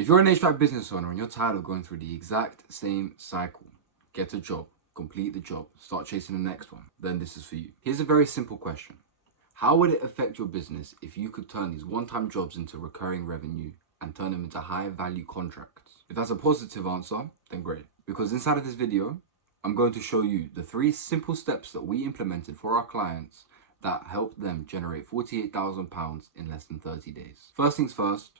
If you're an HVAC business owner and you're tired of going through the exact same cycle, get a job, complete the job, start chasing the next one, then this is for you. Here's a very simple question. How would it affect your business if you could turn these one-time jobs into recurring revenue and turn them into high-value contracts? If that's a positive answer, then great. Because inside of this video, I'm going to show you the 3 simple steps that we implemented for our clients that helped them generate £48,000 in less than 30 days. First things first,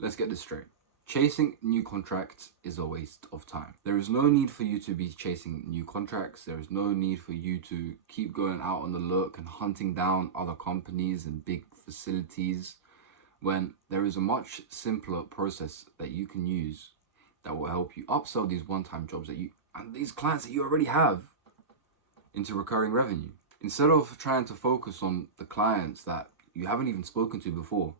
let's get this straight. Chasing new contracts is a waste of time. There is no need for you to be chasing new contracts. There is no need for you to keep going out on the look and hunting down other companies and big facilities, when there is a much simpler process that you can use that will help you upsell these one-time jobs that you and these clients that you already have into recurring revenue. Instead of trying to focus on the clients that you haven't even spoken to before,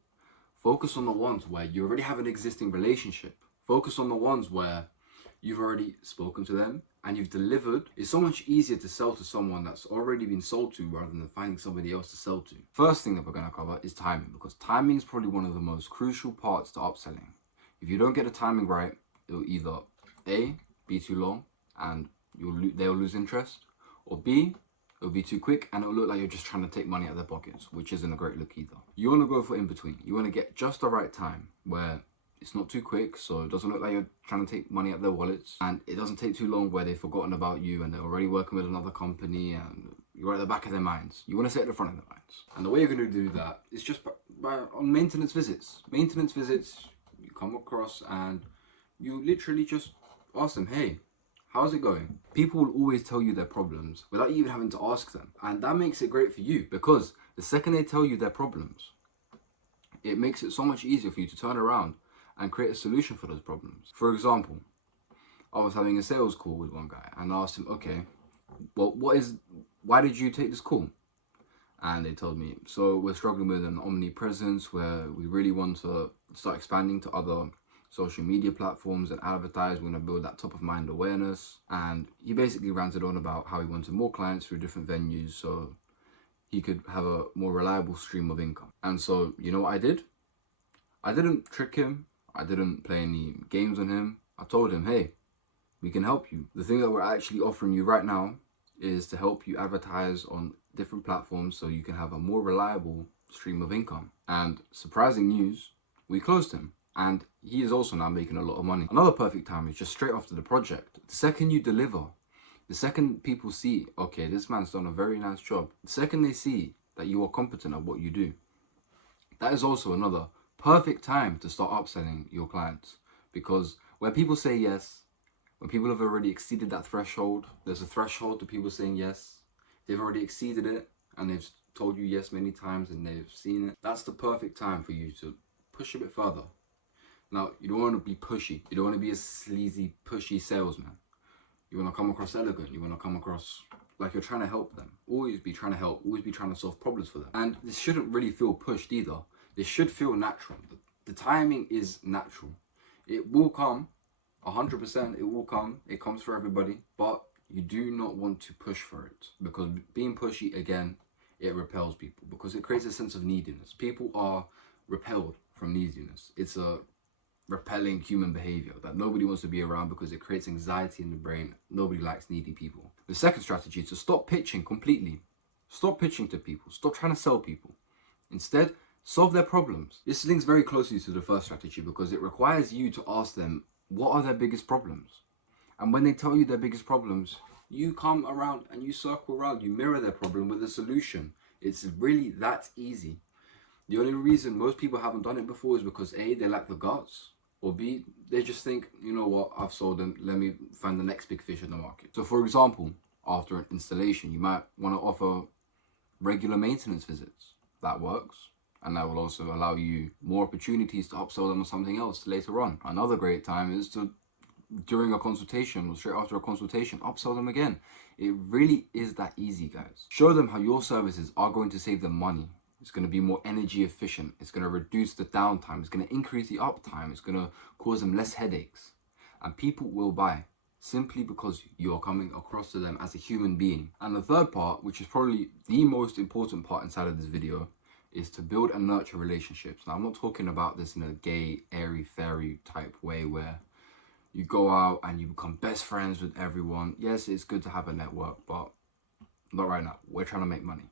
focus on the ones where you already have an existing relationship. Focus on the ones where you've already spoken to them and you've delivered. It's so much easier to sell to someone that's already been sold to rather than finding somebody else to sell to. First thing that we're going to cover is timing, because timing is probably one of the most crucial parts to upselling. If you don't get the timing right, it'll either A, be too long and they'll lose interest, or B, it'll be too quick and it'll look like you're just trying to take money out of their pockets, which isn't a great look either. You want to go for in between. You want to get just the right time where it's not too quick, so it doesn't look like you're trying to take money out of their wallets, and it doesn't take too long where they've forgotten about you and they're already working with another company and you're at the back of their minds. You want to sit at the front of their minds. And the way you're going to do that is just on maintenance visits. Maintenance visits, you come across and you literally just ask them, hey, how's it going? People will always tell you their problems without you even having to ask them. And that makes it great for you, because the second they tell you their problems, it makes it so much easier for you to turn around and create a solution for those problems. For example, I was having a sales call with one guy and I asked him, okay, well, why did you take this call? And they told me, so we're struggling with an omnipresence where we really want to start expanding to other social media platforms and advertise. We want to build that top of mind awareness. And he basically ranted on about how he wanted more clients through different venues so he could have a more reliable stream of income. And so, you know what I did? I didn't trick him. I didn't play any games on him. I told him, hey, we can help you. The thing that we're actually offering you right now is to help you advertise on different platforms so you can have a more reliable stream of income. And surprising news, we closed him. And he is also now making a lot of money. Another perfect time is just straight after the project. The second you deliver, the second people see, okay, this man's done a very nice job. The second they see that you are competent at what you do, that is also another perfect time to start upselling your clients. Because when people say yes, when people have already exceeded that threshold, there's a threshold to people saying yes. They've already exceeded it and they've told you yes many times and they've seen it. That's the perfect time for you to push a bit further. Now, you don't want to be pushy. You don't want to be a sleazy, pushy salesman. You want to come across elegant. You want to come across like you're trying to help them. Always be trying to help. Always be trying to solve problems for them. And this shouldn't really feel pushed either. This should feel natural. The timing is natural. It will come, 100%, it will come. It comes for everybody. But you do not want to push for it. Because being pushy, again, it repels people. Because it creates a sense of neediness. People are repelled from neediness. It's a repelling human behavior that nobody wants to be around because it creates anxiety in the brain. Nobody likes needy people. The second strategy is to stop pitching completely. Stop pitching to people. Stop trying to sell people. Instead, solve their problems. This links very closely to the first strategy because it requires you to ask them, what are their biggest problems? And when they tell you their biggest problems, you come around and you circle around. You mirror their problem with a solution. It's really that easy. The only reason most people haven't done it before is because A, they lack the guts, or B, they just think, you know what, I've sold them, let me find the next big fish in the market. So for example, after an installation, you might want to offer regular maintenance visits. That works. And that will also allow you more opportunities to upsell them on something else later on. Another great time is to, during a consultation or straight after a consultation, upsell them again. It really is that easy, guys. Show them how your services are going to save them money. It's going to be more energy efficient. It's going to reduce the downtime. It's going to increase the uptime. It's going to cause them less headaches. And people will buy simply because you are coming across to them as a human being. And the third part, which is probably the most important part inside of this video, is to build and nurture relationships. Now, I'm not talking about this in a gay, airy-fairy type way where you go out and you become best friends with everyone. Yes, it's good to have a network, but not right now. We're trying to make money.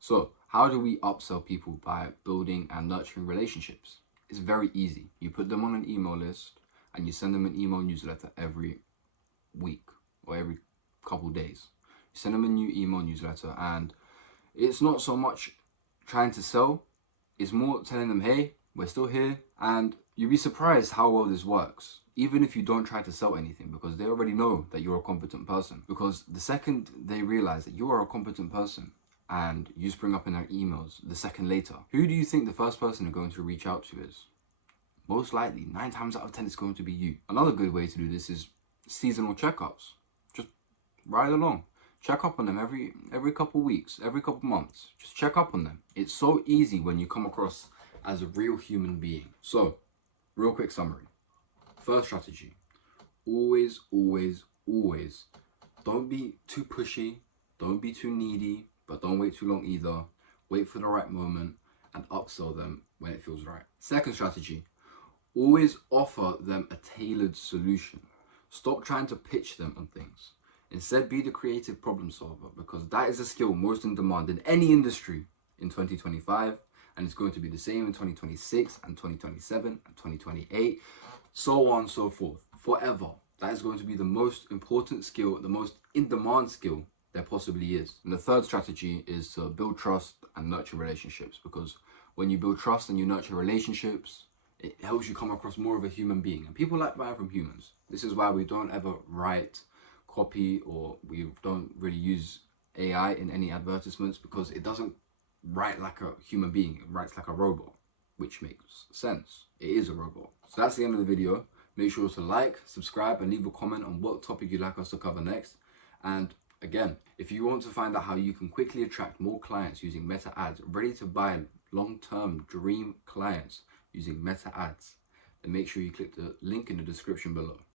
So how do we upsell people? By building and nurturing relationships. It's very easy. You put them on an email list and you send them an email newsletter every week or every couple days. You send them a new email newsletter, and it's not so much trying to sell, it's more telling them, hey, we're still here. And you'll be surprised how well this works, even if you don't try to sell anything, because they already know that you're a competent person. Because the second they realize that you are a competent person and you spring up in their emails the second later, who do you think the first person they're going to reach out to is? Most likely, 9 times out of 10, it's going to be you. Another good way to do this is seasonal checkups. Just ride along. Check up on them every couple weeks, every couple months. Just check up on them. It's so easy when you come across as a real human being. So, real quick summary. First strategy. Always, always, always. Don't be too pushy. Don't be too needy. But don't wait too long either. Wait for the right moment and upsell them when it feels right. Second strategy. Always offer them a tailored solution. Stop trying to pitch them on things. Instead, be the creative problem solver, because that is a skill most in demand in any industry in 2025, and it's going to be the same in 2026 and 2027 and 2028, so on and so forth, forever. That is going to be the most important skill, the most in-demand skill there possibly is. And the third strategy is to build trust and nurture relationships, because when you build trust and you nurture relationships, it helps you come across more of a human being. And people like buying from humans. This is why we don't ever write copy, or we don't really use AI in any advertisements, because it doesn't write like a human being. It writes like a robot, which makes sense. It is a robot. So that's the end of the video. Make sure to like, subscribe, and leave a comment on what topic you'd like us to cover next. And again, if you want to find out how you can quickly attract more clients using Meta ads, ready to buy long-term dream clients using Meta ads, then make sure you click the link in the description below.